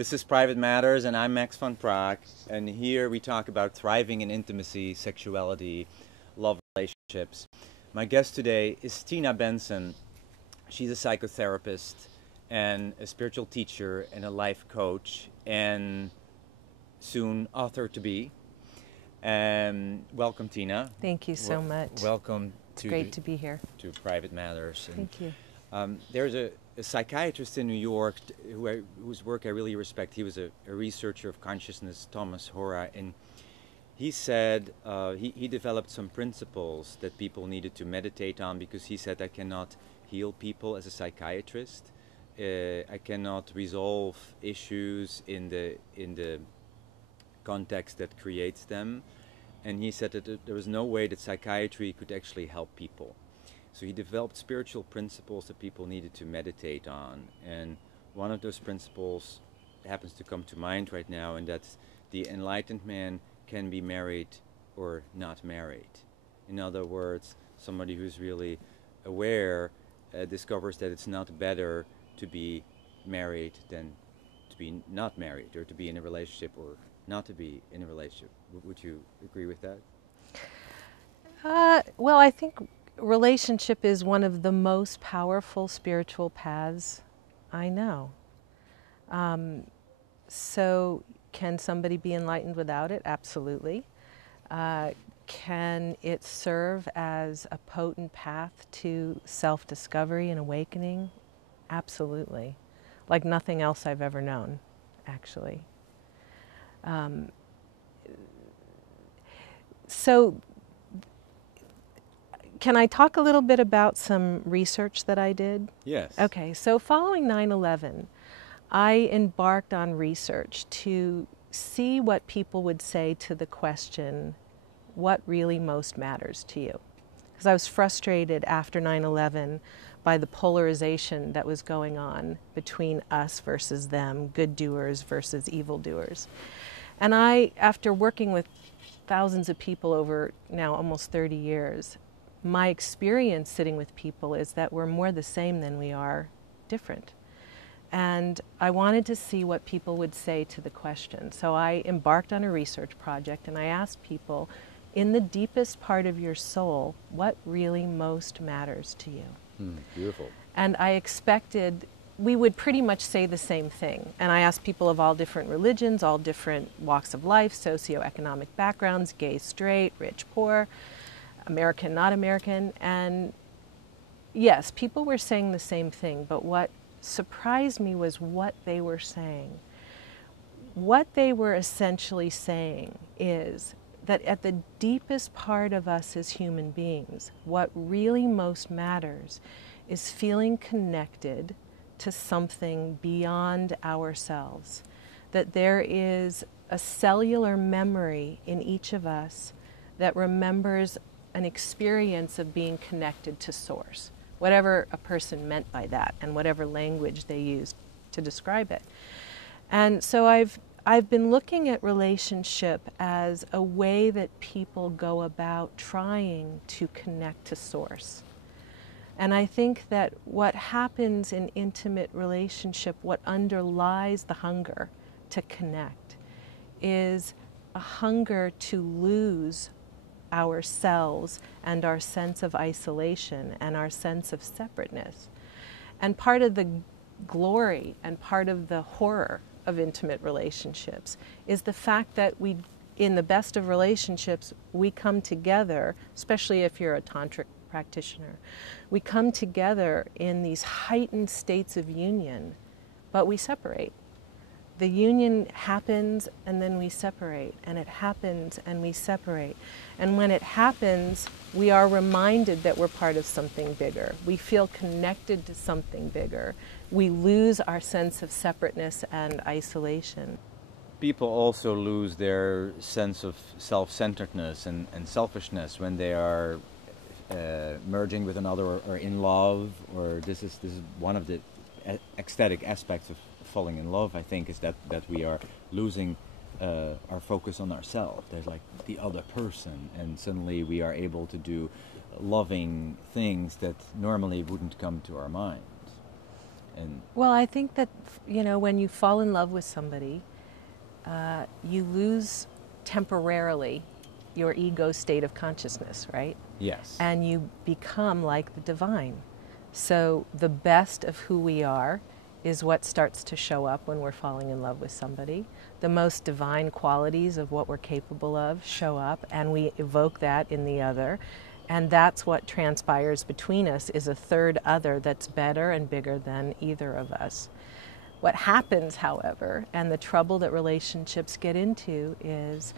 This is Private Matters, and I'm Max van Praag, and here we talk about thriving in intimacy, sexuality, love relationships. My guest today is Tina Benson. She's a psychotherapist and a spiritual teacher and a life coach, and soon author-to-be. Welcome, Tina. Thank you so much. Welcome. It's great to be here. To Private Matters. Thank you. There's a psychiatrist in New York whose work I really respect. He was a researcher of consciousness, Thomas Hora, and he said he developed some principles that people needed to meditate on, because he said, I cannot heal people as a psychiatrist. I cannot resolve issues in the context that creates them. And he said that there was no way that psychiatry could actually help people. So he developed spiritual principles that people needed to meditate on. And one of those principles happens to come to mind right now, and that's the enlightened man can be married or not married. In other words, somebody who's really aware discovers that it's not better to be married than to be not married, or to be in a relationship or not to be in a relationship. Would you agree with that? Well, I think relationship is one of the most powerful spiritual paths I know. So can somebody be enlightened without it? Absolutely. Can it serve as a potent path to self-discovery and awakening? Absolutely. Like nothing else I've ever known, actually. So can I talk a little bit about some research that I did? Yes. Okay, so following 9/11, I embarked on research to see what people would say to the question, what really most matters to you? Because I was frustrated after 9/11 by the polarization that was going on between us versus them, good doers versus evil doers. And I, after working with thousands of people over now almost 30 years, my experience sitting with people is that we're more the same than we are different. And I wanted to see what people would say to the question. So I embarked on a research project, and I asked people, in the deepest part of your soul, what really most matters to you? Beautiful. And I expected we would pretty much say the same thing. And I asked people of all different religions, all different walks of life, socioeconomic backgrounds, gay, straight, rich, poor, American, not American. And yes, people were saying the same thing, but what surprised me was what they were saying. What they were essentially saying is that at the deepest part of us as human beings, what really most matters is feeling connected to something beyond ourselves. That there is a cellular memory in each of us that remembers an experience of being connected to Source, whatever a person meant by that and whatever language they used to describe it. And so I've been looking at relationship as a way that people go about trying to connect to Source. And I think that what happens in intimate relationship, what underlies the hunger to connect, is a hunger to lose ourselves and our sense of isolation and our sense of separateness. And part of the glory and part of the horror of intimate relationships is the fact that we, in the best of relationships, we come together, especially if you're a tantric practitioner, we come together in these heightened states of union, but we separate. The union happens and then we separate, and it happens and we separate. And when it happens, we are reminded that we're part of something bigger. We feel connected to something bigger. We lose our sense of separateness and isolation. People also lose their sense of self-centeredness and selfishness when they are merging with another, or in love, or this is one of the ecstatic aspects of falling in love, I think, is that we are losing our focus on ourselves. There's like the other person, and suddenly we are able to do loving things that normally wouldn't come to our minds. And well, I think that, when you fall in love with somebody, you lose temporarily your ego state of consciousness, right? yes. And you become like the divine. So the best of who we are is what starts to show up when we're falling in love with somebody. The most divine qualities of what we're capable of show up, and we evoke that in the other. And that's what transpires between us, is a third other that's better and bigger than either of us. What happens, however, and the trouble that relationships get into, is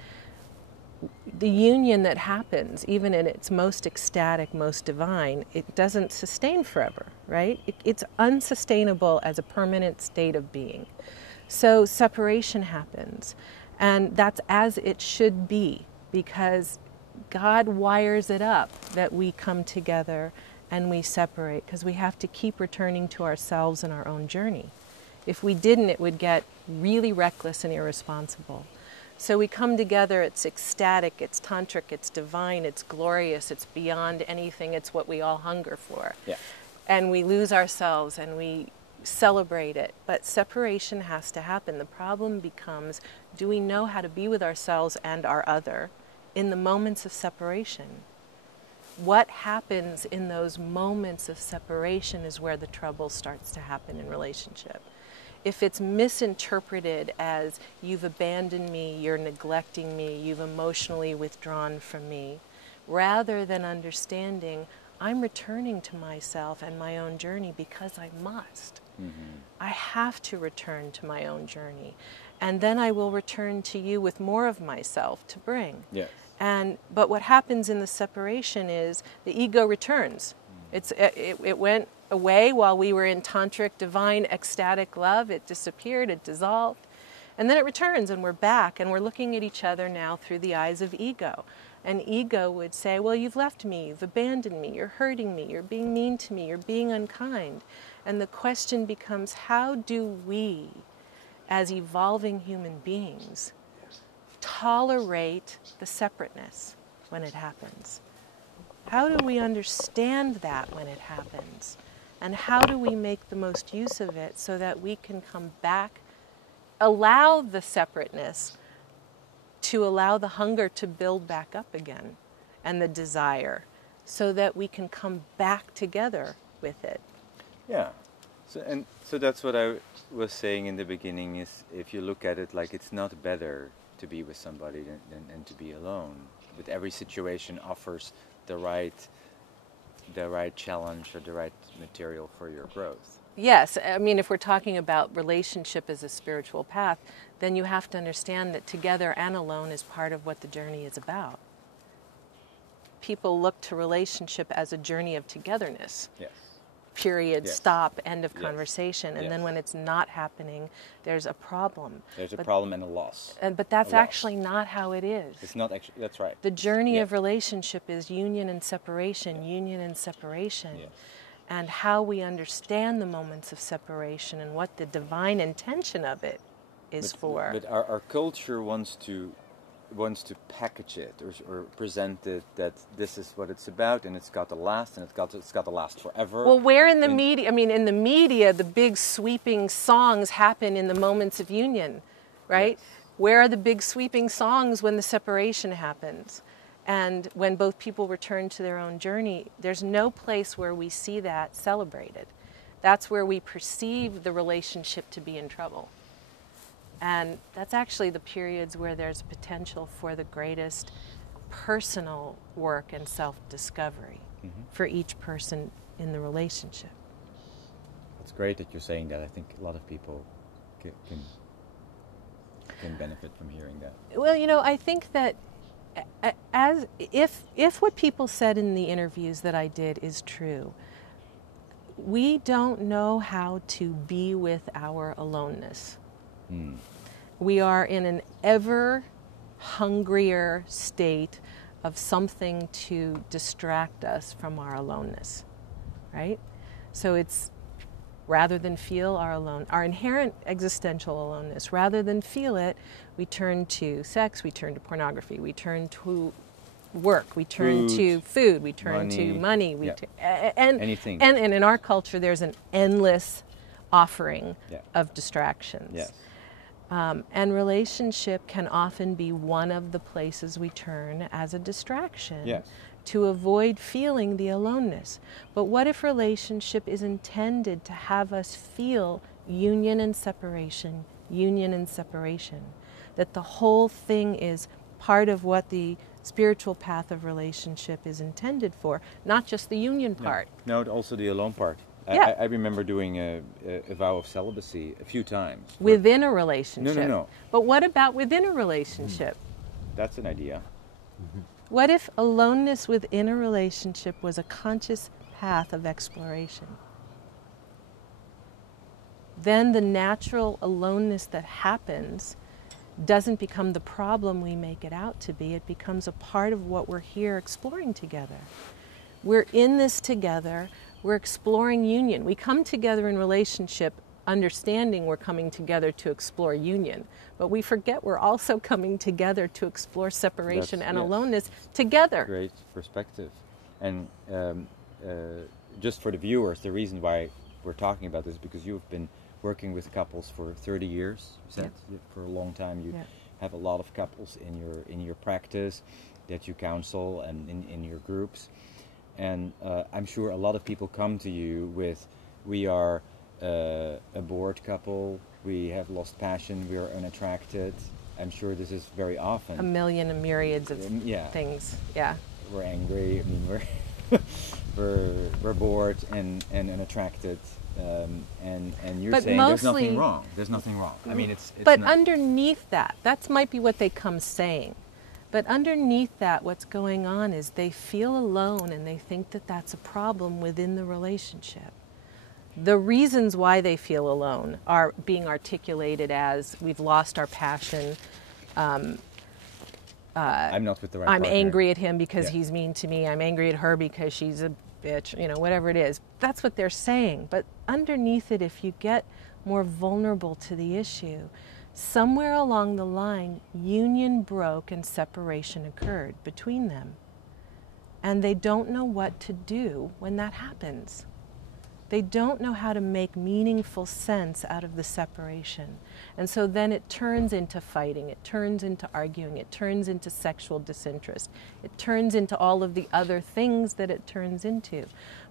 the union that happens, even in its most ecstatic, most divine, it doesn't sustain forever, right? It's unsustainable as a permanent state of being. So separation happens, and that's as it should be, because God wires it up that we come together and we separate, because we have to keep returning to ourselves and our own journey. If we didn't, it would get really reckless and irresponsible. So we come together, it's ecstatic, it's tantric, it's divine, it's glorious, it's beyond anything, it's what we all hunger for. Yeah. And we lose ourselves and we celebrate it. But separation has to happen. The problem becomes, do we know how to be with ourselves and our other in the moments of separation? What happens in those moments of separation is where the trouble starts to happen in relationship. If it's misinterpreted as, you've abandoned me, you're neglecting me, you've emotionally withdrawn from me, rather than understanding, I'm returning to myself and my own journey because I must. Mm-hmm. I have to return to my own journey. And then I will return to you with more of myself to bring. Yes. But what happens in the separation is the ego returns. It went away while we were in tantric, divine, ecstatic love. It disappeared, it dissolved. And then it returns and we're back and we're looking at each other now through the eyes of ego. And ego would say, well, you've left me, you've abandoned me, you're hurting me, you're being mean to me, you're being unkind. And the question becomes, how do we, as evolving human beings, tolerate the separateness when it happens? How do we understand that when it happens? And how do we make the most use of it so that we can come back, allow the separateness to allow the hunger to build back up again, and the desire, so that we can come back together with it? Yeah. So that's what I was saying in the beginning, is if you look at it like, it's not better to be with somebody than to be alone. But every situation offers the right challenge or the right material for your growth. Yes, I mean, if we're talking about relationship as a spiritual path, then you have to understand that together and alone is part of what the journey is about. People look to relationship as a journey of togetherness. Yes. Period, Yes. Stop, end of Yes. conversation. And Yes. then when it's not happening, there's a problem. There's a problem and a loss. But that's A loss. actually not how it is. It's not actually, that's right. The journey Yeah. of relationship is union and separation, union and separation. Yes. And how we understand the moments of separation and what the divine intention of it is for. But our culture wants to package it or present it that this is what it's about, and it's got to last, and it's got to last forever. Well, where in the media, I mean, in the media, the big sweeping songs happen in the moments of union, right? Yes. Where are the big sweeping songs when the separation happens? And when both people return to their own journey, there's no place where we see that celebrated. That's where we perceive the relationship to be in trouble. And that's actually the periods where there's potential for the greatest personal work and self-discovery for each person in the relationship. It's great that you're saying that. I think a lot of people can benefit from hearing that. Well, I think that if what people said in the interviews that I did is true, we don't know how to be with our aloneness. We are in an ever hungrier state of something to distract us from our aloneness, right? So it's, rather than feel our inherent existential aloneness, rather than feel it, we turn to sex, we turn to pornography, we turn to work, we turn to food, we turn to money, Yeah. and Anything. And in our culture, there's an endless offering Yeah. of distractions. Yes. And relationship can often be one of the places we turn as a distraction Yes. to avoid feeling the aloneness. But what if relationship is intended to have us feel union and separation, union and separation? That the whole thing is part of what the spiritual path of relationship is intended for, not just the union part. No, also the alone part. Yeah. I remember doing a vow of celibacy a few times. Within a relationship. No. But what about within a relationship? That's an idea. What if aloneness within a relationship was a conscious path of exploration? Then the natural aloneness that happens doesn't become the problem we make it out to be. It becomes a part of what we're here exploring together. We're in this together. We're exploring union. We come together in relationship understanding we're coming together to explore union. But we forget we're also coming together to explore separation and aloneness together. Great perspective. And just for the viewers, the reason why we're talking about this is because you've been working with couples for 30 years. You said for a long time. You have a lot of couples in your practice that you counsel and in your groups. And I'm sure a lot of people come to you with, we are a bored couple, we have lost passion, we are unattracted. I'm sure this is very often. A million and myriads of things. Yeah. We're angry. I mean, we're bored and unattracted. And you're saying there's nothing wrong. There's nothing wrong. I mean, it's but not, underneath that might be what they come saying. But underneath that, what's going on is they feel alone and they think that that's a problem within the relationship. The reasons why they feel alone are being articulated as we've lost our passion. I'm not with the right I'm partner. angry at him because he's mean to me. I'm angry at her because she's a bitch, whatever it is. That's what they're saying. But underneath it, if you get more vulnerable to the issue, somewhere along the line, union broke and separation occurred between them. And they don't know what to do when that happens. They don't know how to make meaningful sense out of the separation. And so then it turns into fighting, it turns into arguing, it turns into sexual disinterest, it turns into all of the other things that it turns into.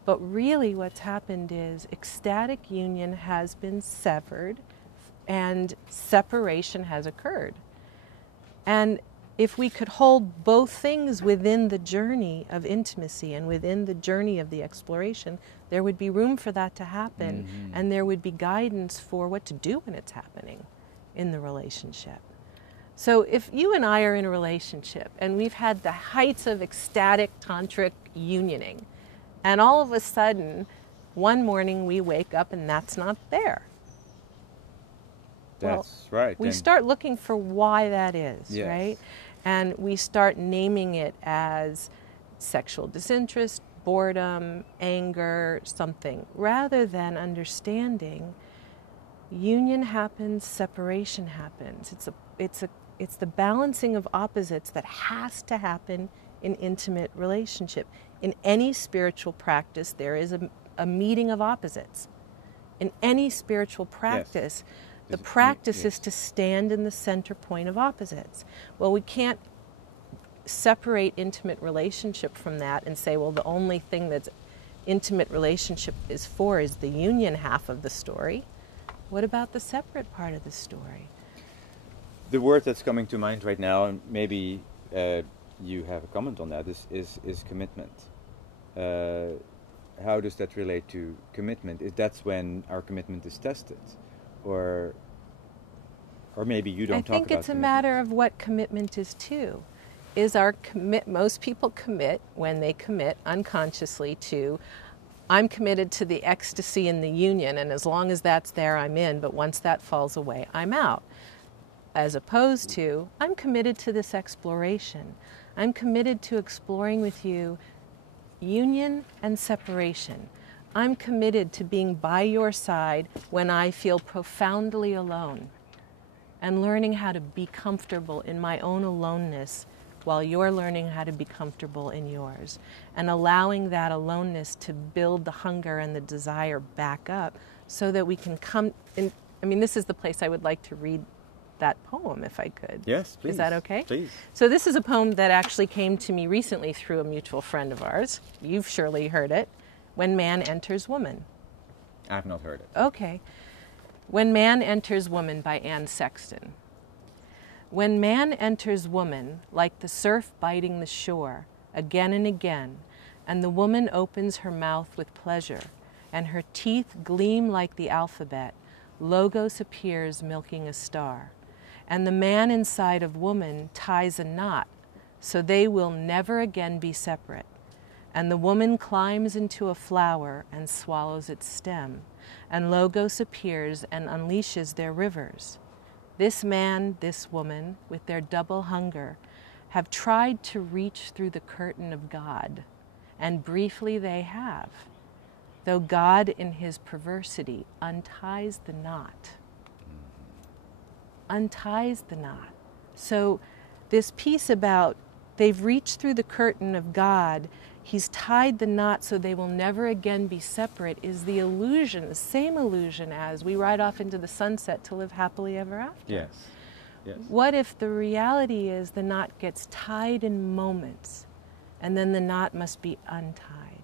But really what's happened is ecstatic union has been severed and separation has occurred. And if we could hold both things within the journey of intimacy and within the journey of the exploration, there would be room for that to happen, and there would be guidance for what to do when it's happening in the relationship. So if you and I are in a relationship and we've had the heights of ecstatic tantric unioning, and all of a sudden, one morning we wake up and that's not there. That's right. We start looking for why that is, right? And we start naming it as sexual disinterest, boredom, anger, something, rather than understanding union happens, separation happens. It's the balancing of opposites that has to happen in intimate relationship. In any spiritual practice, there is a meeting of opposites. In any spiritual practice, the practice is to stand in the center point of opposites. Well, we can't separate intimate relationship from that and say, well, the only thing that's intimate relationship is for is the union half of the story. What about the separate part of the story? The word that's coming to mind right now, and maybe you have a comment on that, is commitment. How does that relate to commitment? That's when our commitment is tested, or maybe you don't talk about I think it's a matter of what commitment is to. Most people commit when they commit unconsciously to, I'm committed to the ecstasy in the union, and as long as that's there, I'm in, but once that falls away, I'm out. As opposed to, I'm committed to this exploration. I'm committed to exploring with you union and separation. I'm committed to being by your side when I feel profoundly alone, and learning how to be comfortable in my own aloneness while you're learning how to be comfortable in yours, and allowing that aloneness to build the hunger and the desire back up so that we can come in. I mean, this is the place I would like to read that poem if I could. Yes, please. Is that okay? Please. So this is a poem that actually came to me recently through a mutual friend of ours. You've surely heard it. When Man Enters Woman. I've not heard it. Okay. When Man Enters Woman by Anne Sexton. When man enters woman, like the surf biting the shore, again and again, and the woman opens her mouth with pleasure, and her teeth gleam like the alphabet, Logos appears milking a star. And the man inside of woman ties a knot, so they will never again be separate. And the woman climbs into a flower and swallows its stem, and Logos appears and unleashes their rivers. This man, this woman, with their double hunger, have tried to reach through the curtain of God, and briefly they have, though God in his perversity unties the knot. Unties the knot. So this piece about they've reached through the curtain of God, he's tied the knot so they will never again be separate, is the illusion, the same illusion as we ride off into the sunset to live happily ever after. Yes. Yes. What if the reality is the knot gets tied in moments, and then the knot must be untied?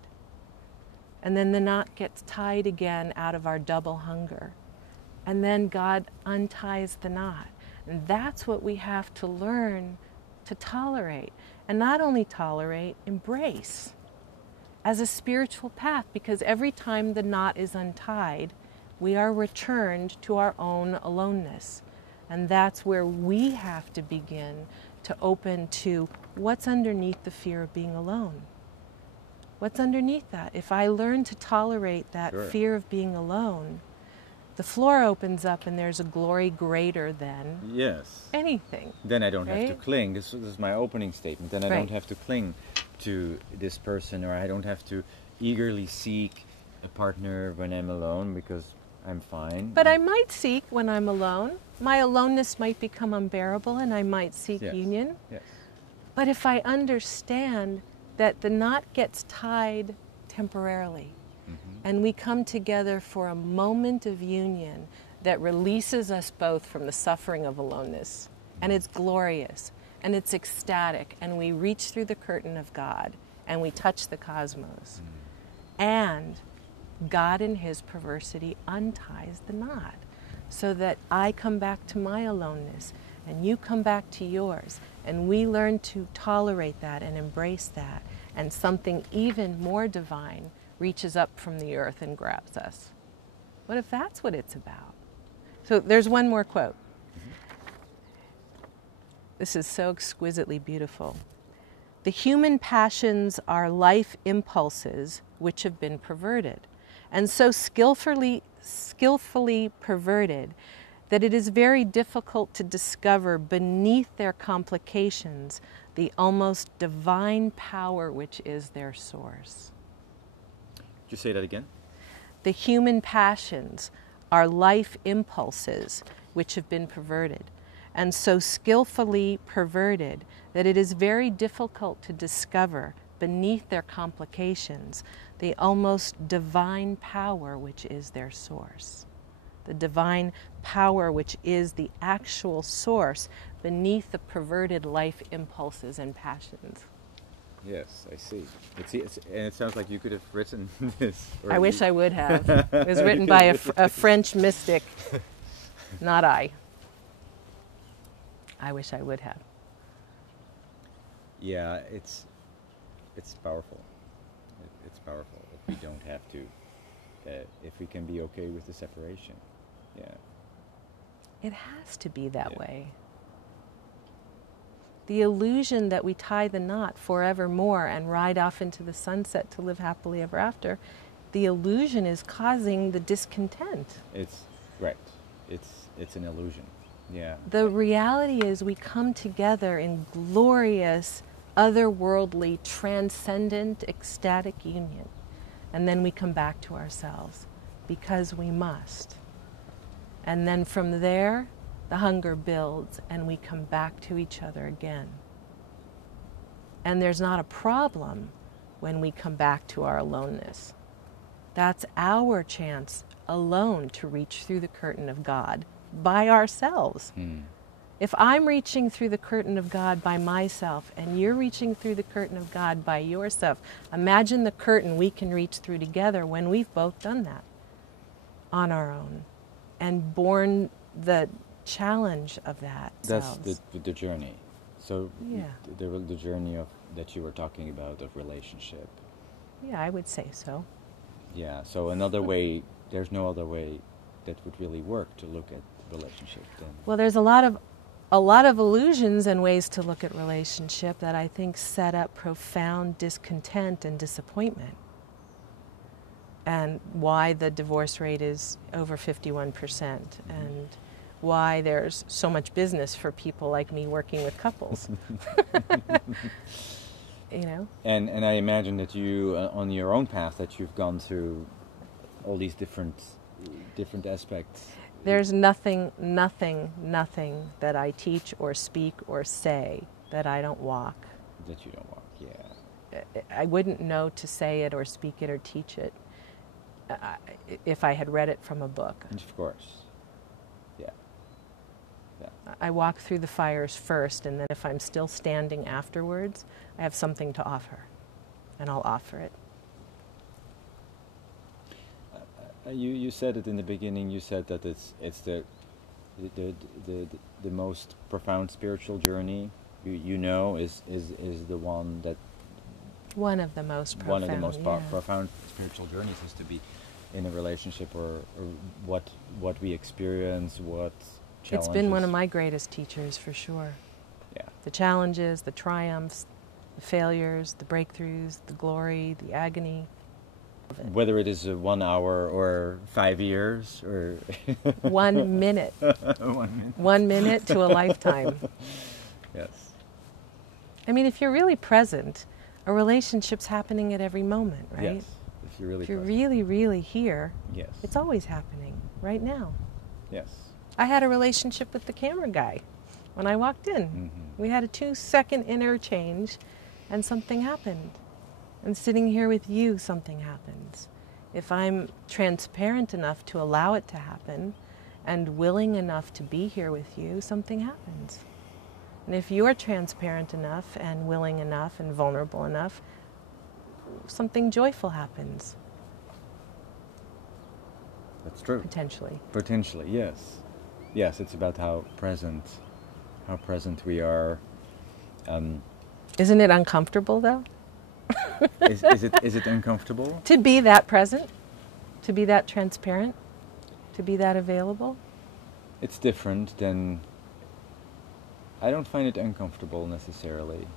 And then the knot gets tied again out of our double hunger. And then God unties the knot. And that's what we have to learn to tolerate. And not only tolerate, embrace as a spiritual path, because every time the knot is untied, we are returned to our own aloneness. And that's where we have to begin to open to what's underneath the fear of being alone. What's underneath that? If I learn to tolerate that Sure. fear of being alone, the floor opens up and there's a glory greater than Yes. anything. Then I don't have to Right? cling. This is my opening statement. Then I Right. don't have to cling to this person, or I don't have to eagerly seek a partner when I'm alone because I'm fine. But I might seek when I'm alone. My aloneness might become unbearable and I might seek Yes. union. Yes. But if I understand that the knot gets tied temporarily, and we come together for a moment of union that releases us both from the suffering of aloneness, and it's glorious, and it's ecstatic, and we reach through the curtain of God, and we touch the cosmos, and God in his perversity unties the knot, so that I come back to my aloneness, and you come back to yours, and we learn to tolerate that and embrace that, and something even more divine reaches up from the earth and grabs us. What if that's what it's about? So there's one more quote. This is so exquisitely beautiful. The human passions are life impulses which have been perverted, and so skillfully perverted that it is very difficult to discover beneath their complications the almost divine power which is their source. Could you say that again? The human passions are life impulses which have been perverted, and so skillfully perverted that it is very difficult to discover beneath their complications the almost divine power which is their source. The divine power which is the actual source beneath the perverted life impulses and passions. Yes, I see. And it sounds like you could have written this. I wish I would have. It was written by a French mystic, not I. I wish I would have. Yeah, it's powerful. It's powerful if we don't have to, if we can be okay with the separation. Yeah. It has to be that Yeah. way. The illusion that we tie the knot forevermore and ride off into the sunset to live happily ever after, the illusion is causing the discontent. It's right. It's an illusion. Yeah. The reality is we come together in glorious, otherworldly, transcendent, ecstatic union. And then we come back to ourselves because we must. And then from there, the hunger builds and we come back to each other again. And there's not a problem when we come back to our aloneness. That's our chance alone to reach through the curtain of God by ourselves. If I'm reaching through the curtain of God by myself and you're reaching through the curtain of God by yourself, imagine the curtain we can reach through together when we've both done that on our own and borne the challenge of that. That's the journey. So yeah, the journey of that you were talking about of relationship. Yeah, I would say so. Yeah. So another way, there's no other way that would really work to look at relationship then. Well, there's a lot of illusions and ways to look at relationship that I think set up profound discontent and disappointment, and why the divorce rate is over 51%, and why there's so much business for people like me working with couples. You know? And I imagine that you, on your own path, that you've gone through all these different aspects. There's nothing that I teach or speak or say that I don't walk. That you don't walk, yeah. I wouldn't know to say it or speak it or teach it if I had read it from a book. Of course, yeah. I walk through the fires first, and then if I'm still standing afterwards, I have something to offer, and I'll offer it. You said it in the beginning. You said that it's the most profound spiritual journey you know is the one that one of the most profound spiritual journeys is to be in a relationship or what we experience, what challenges. It's been one of my greatest teachers for sure. Yeah. The challenges, the triumphs, the failures, the breakthroughs, the glory, the agony. Whether it is 1 hour or 5 years or 1 minute. 1 minute to a lifetime. Yes. I mean, if you're really present, a relationship's happening at every moment, right? Yes. If you're if you're really, really here, yes, it's always happening right now. Yes. I had a relationship with the camera guy when I walked in. Mm-hmm. We had a 2-second interchange and something happened. And sitting here with you, something happens. If I'm transparent enough to allow it to happen and willing enough to be here with you, something happens. And if you're transparent enough and willing enough and vulnerable enough, something joyful happens. That's true. Potentially. Potentially, yes. Yes, it's about how present we are. Isn't it uncomfortable, though? Is it uncomfortable? To be that present, to be that transparent, to be that available? It's different than... I don't find it uncomfortable necessarily,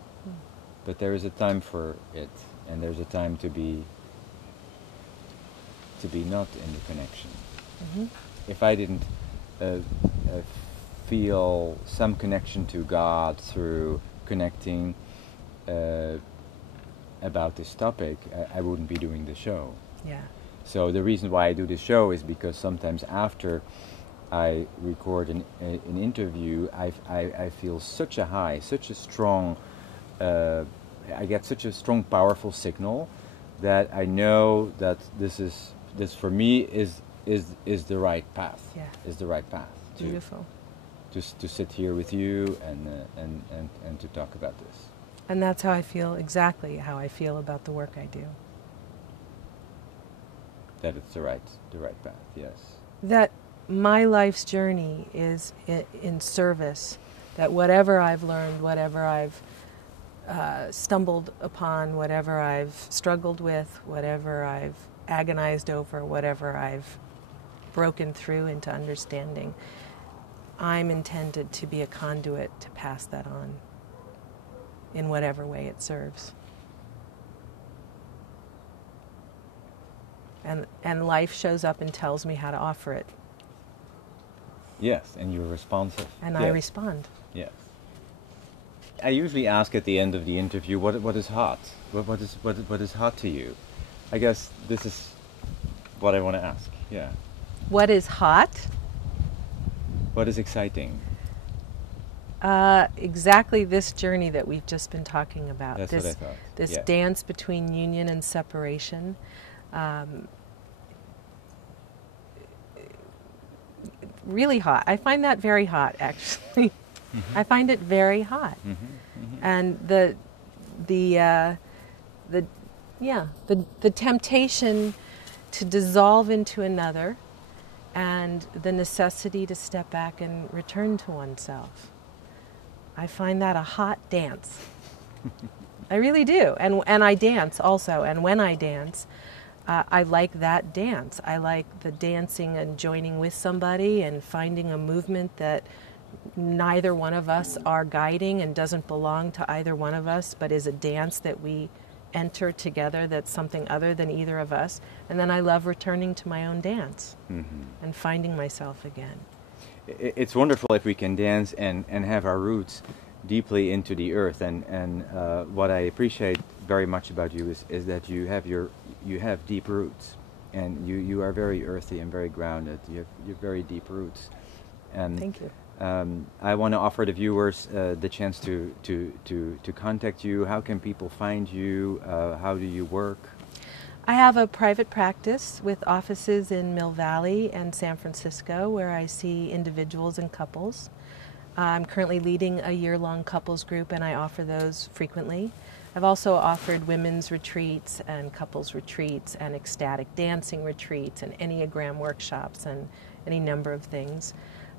but there is a time for it, and there's a time to be not in the connection. Mm-hmm. If I didn't feel some connection to God through connecting about this topic, I wouldn't be doing the show. Yeah. So the reason why I do this show is because sometimes after I record an interview, I feel such a high, such a strong, I get such a strong, powerful signal that I know that this for me is the right path. Yeah. Is the right path. Beautiful. To sit here with you and to talk about this. And that's how I feel, exactly how I feel about the work I do. That it's the right path. Yes. That my life's journey is in service, that whatever I've learned, whatever I've stumbled upon, whatever I've struggled with, whatever I've agonized over, whatever I've broken through into understanding, I'm intended to be a conduit to pass that on in whatever way it serves. And life shows up and tells me how to offer it. Yes, and you're responsive. And yes. I respond. Yes. I usually ask at the end of the interview, what is hot? What is hot to you? I guess this is what I want to ask. Yeah. What is hot? What is exciting? Exactly this journey that we've just been talking about. That's what I thought. This yeah. dance between union and separation. really hot. I find that very hot, actually. I find it very hot. And the temptation to dissolve into another, and the necessity to step back and return to oneself. I find that a hot dance. I really do. And I dance also. And when I dance, I like that dance. I like the dancing and joining with somebody and finding a movement that neither one of us are guiding and doesn't belong to either one of us, but is a dance that we enter together that's something other than either of us. And then I love returning to my own dance and finding myself again. It's wonderful if we can dance and have our roots deeply into the earth. And what I appreciate very much about you is that you have deep roots, and you are very earthy and very grounded. You have very deep roots. And thank you. I want to offer the viewers the chance to contact you. How can people find you? How do you work? I have a private practice with offices in Mill Valley and San Francisco where I see individuals and couples. I'm currently leading a year-long couples group, and I offer those frequently. I've also offered women's retreats and couples retreats and ecstatic dancing retreats and Enneagram workshops and any number of things.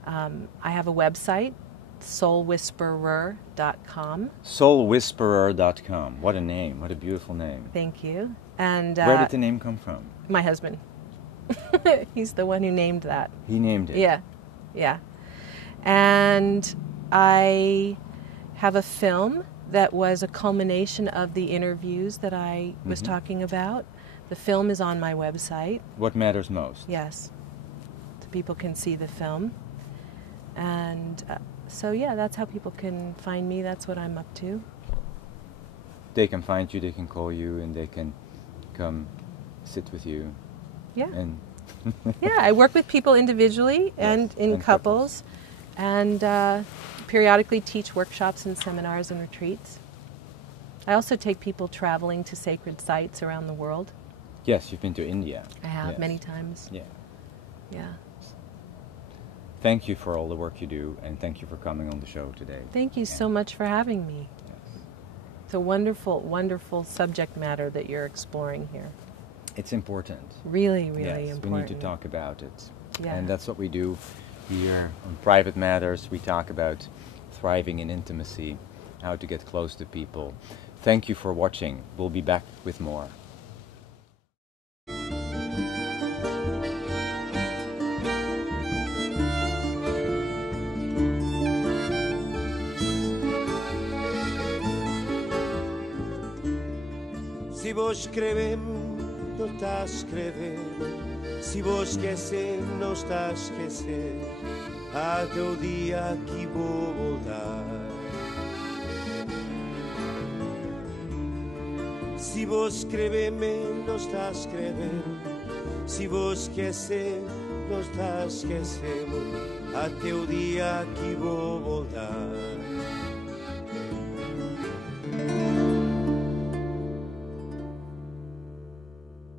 I have a website, soulwhisperer.com. Soulwhisperer.com. What a name. What a beautiful name. Thank you. And where did the name come from? My husband. He's the one who named that. He named it? Yeah. Yeah. And I have a film that was a culmination of the interviews that I was talking about. The film is on my website. What matters most? Yes. So people can see the film. And so, yeah, that's how people can find me. That's what I'm up to. They can find you, they can call you, and they can come sit with you. Yeah. And yeah, I work with people individually and in couples. And periodically teach workshops and seminars and retreats. I also take people traveling to sacred sites around the world. Yes, you've been to India. I have, many times. Yeah. Yeah. Thank you for all the work you do, and thank you for coming on the show today. Thank you so much for having me. Yes. It's a wonderful, wonderful subject matter that you're exploring here. It's important. Really, really yes, important. We need to talk about it. Yeah. And that's what we do here on Private Matters. We talk about thriving in intimacy, how to get close to people. Thank you for watching. We'll be back with more. Si vos escrevem, não está a escrever. Se vos esquecer, não está a esquecer. Até o dia que vou voltar. Se vos escrever, não está a escrever. Se vos esquecer, não está a esquecer. Até o dia que vou voltar.